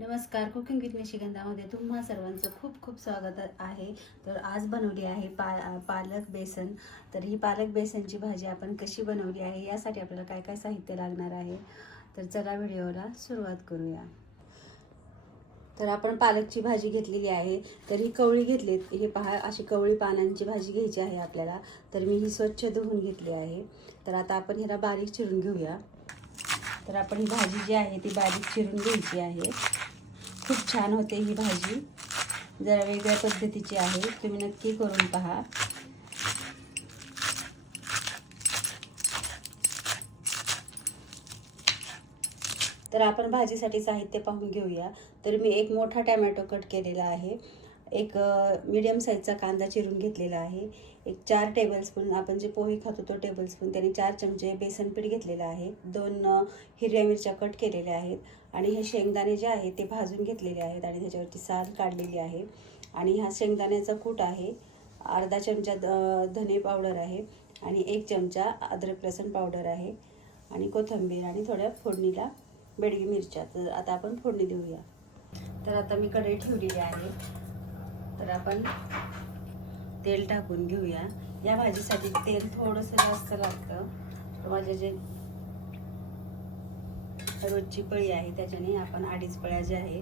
नमस्कार cooking with निशिगंधामध्ये तुम्हा सर्वांचं खूप खूप स्वागत आहे. तर आज बनवली आहे पा पालक बेसन. तर ही पालक बेसनची भाजी आपण कशी बनवली आहे यासाठी आपल्याला काय काय साहित्य लागणार आहे तर चला व्हिडिओला सुरुवात करूया. तर आपण पालकची भाजी घेतलेली आहे. तर ही कवळी घेतली हे पहा अशी कवळी पानांची भाजी घ्यायची आहे आपल्याला. तर मी ही स्वच्छ धुवून घेतली आहे. तर आता आपण ह्याला बारीक चिरून घेऊया. तर आपण ही भाजी जी आहे ती बारीक चिरून घ्यायची आहे. खूप छान होते ही भाजी. जरा वेगळ्या पद्धतीची आहे. तुम्ही नक्की करून पहा. तर आपण भाजीसाठी साहित्य पाहून घेऊया. तर मी एक मोठा टॅमॅटो कट केलेला आहे. एक मिडियम साईजचा कांदा चिरून घेतलेला आहे. एक चार टेबलस्पून आपण जे पोहे खातो तो टेबलस्पून त्याने चार चमचे बेसन पीठ घेतलेलं आहे. दोन हिरव्या मिरच्या कट केलेल्या आहेत आणि हे शेंगदाणे जे आहेत ते भाजून घेतलेले आहेत आणि त्याच्यावरची साल काढलेली आहे. आणि हा शेंगदाण्याचा कूट आहे. अर्धा चमचा द- धने पावडर आहे आणि एक चमचा अद्रक लसण पावडर आहे आणि कोथिंबीर आणि थोड्या फोडणीला बेडगी मिरच्या. तर आता आपण फोडणी देऊया. तर आता मी कढई ठेवलेली आहे. तर आपण तेल टाकून घेऊया. या भाजीसाठी तेल थोडंसं जास्त लागतं. तर माझ्या जे रोजची पळी आहे त्याच्याने आपण अडीच पळ्या जे आहे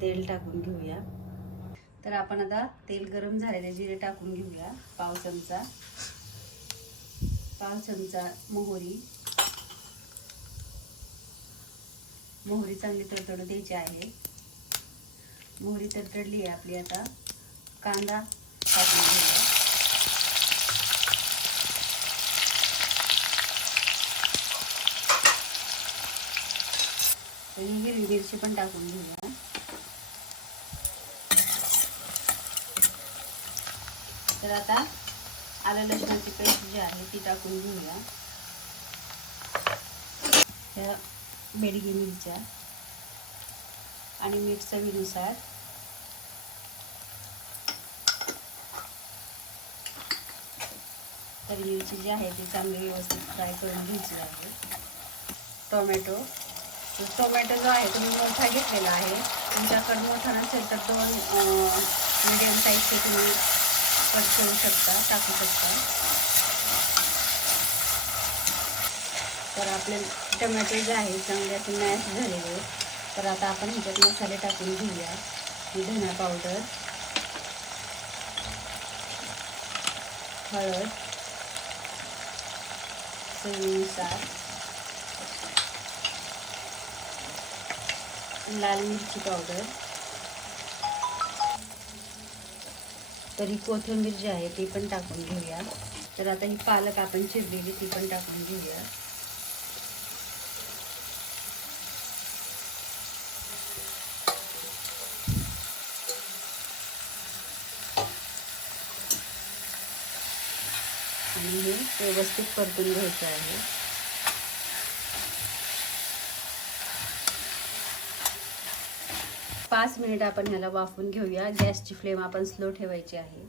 तेल टाकून घेऊया. तर आपण आता तेल गरम झालेले जिरे टाकून घेऊया. पाव चमचा. पाव चमचा मोहरी. मोहरी चांगली तडतडू द्यायची आहे. मोहरी तडतडली आहे आपली आता. कांदा टाकून घेऊया आणि हिरवी मिरची पण टाकून घेऊया. तर आता आलं लसणाची पेस्ट जी आहे ती टाकून घेऊया. त्या बेडगी मिरच्या आणि मीठ चवीनुसार. तर मिरची जी आहे ती चांगली व्यवस्थित फ्राय करून घ्यायची आहे. टोमॅटो. टोमॅटो जो आहे तुम्ही मोठा घेतलेला आहे. तुमच्याकडे मोठा नसेल तर दोन मिडियम साईजचे तुम्ही कट करू शकता टाकू शकता. तर आपले टोमॅटो जे आहे चांगले असे मॅश झालेले तर आता आपण ह्याच्यात मसाले टाकून घेऊया. ही धना पावडर हळद चवीनुसार लाल मिरची पावडर तर ही कोथिंबीर जी आहे ती पण टाकून घेऊया. तर आता ही पालक आपण चिरलेली ती पण टाकून घेऊया. आणि हे व्यवस्थित परतून घ्यायचं आहे. पाच मिनिट आपण ह्याला वाफून घेऊया. गॅसची फ्लेम आपण स्लो ठेवायची आहे.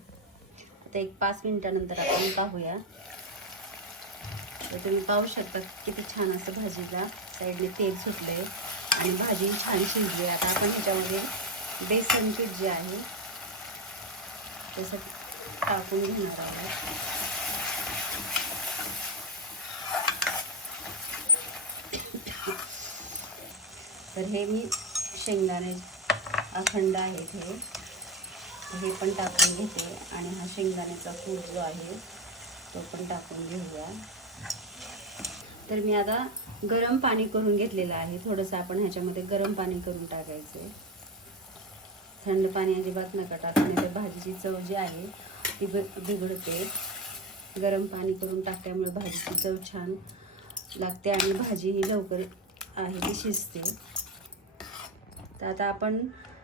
आता एक पाच मिनिटानंतर आपण पाहूया. तर तुम्ही पाहू शकता किती छान असं भाजीला साईडने तेल सुटले आणि भाजी छान शिजली आता आपण ह्याच्यामध्ये बेसन पीठ जे आहे तसं टाकून घेणार आहोत. तर हे मी शेंगदाणे अखंड आहेत हे हे पण टाकून घेते आणि हा शेंगदाण्याचा कूट जो आहे तो पण टाकून घेऊया. तर मी आता गरम पाणी करून घेतलेलं आहे. थोडंसं आपण ह्याच्यामध्ये गरम पाणी करून टाकायचं थंड पाणी अजिबात नका टाकू नाही भाजीची चव जी आहे ती बिघडते. गरम पाणी करून टाकल्यामुळे भाजीची चव छान लागते आणि भाजी ही लवकर आहे ती शिजते. तर आता आपण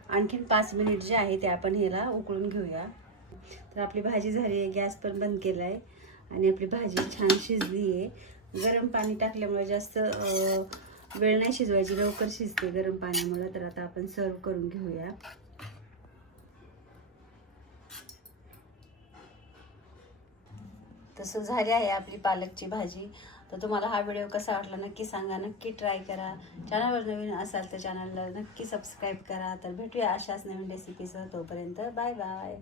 आणखीन पाच मिनिट जे आहे ते आपण ह्याला उकळून घेऊया. तर आपली भाजी झाली आहे गॅस पण बंद केला आहे आणि आपली भाजी छान शिजली आहे गरम पाणी टाकल्यामुळे जास्त वेळ नाही शिजवायची लवकर शिजते गरम पाण्यामुळे. तर आता आपण सर्व करून घेऊया. तसं झाली आहे आपली पालकची भाजी. तर तुम्हाला हा व्हिडिओ कसा वाटला नक्की सांगा. नक्की ट्राय करा. चॅनलवर नवीन असाल तर चॅनलला नक्की सबस्क्राईब करा. तर भेटूया अशाच नवीन रेसिपीसह तोपर्यंत. Bye bye.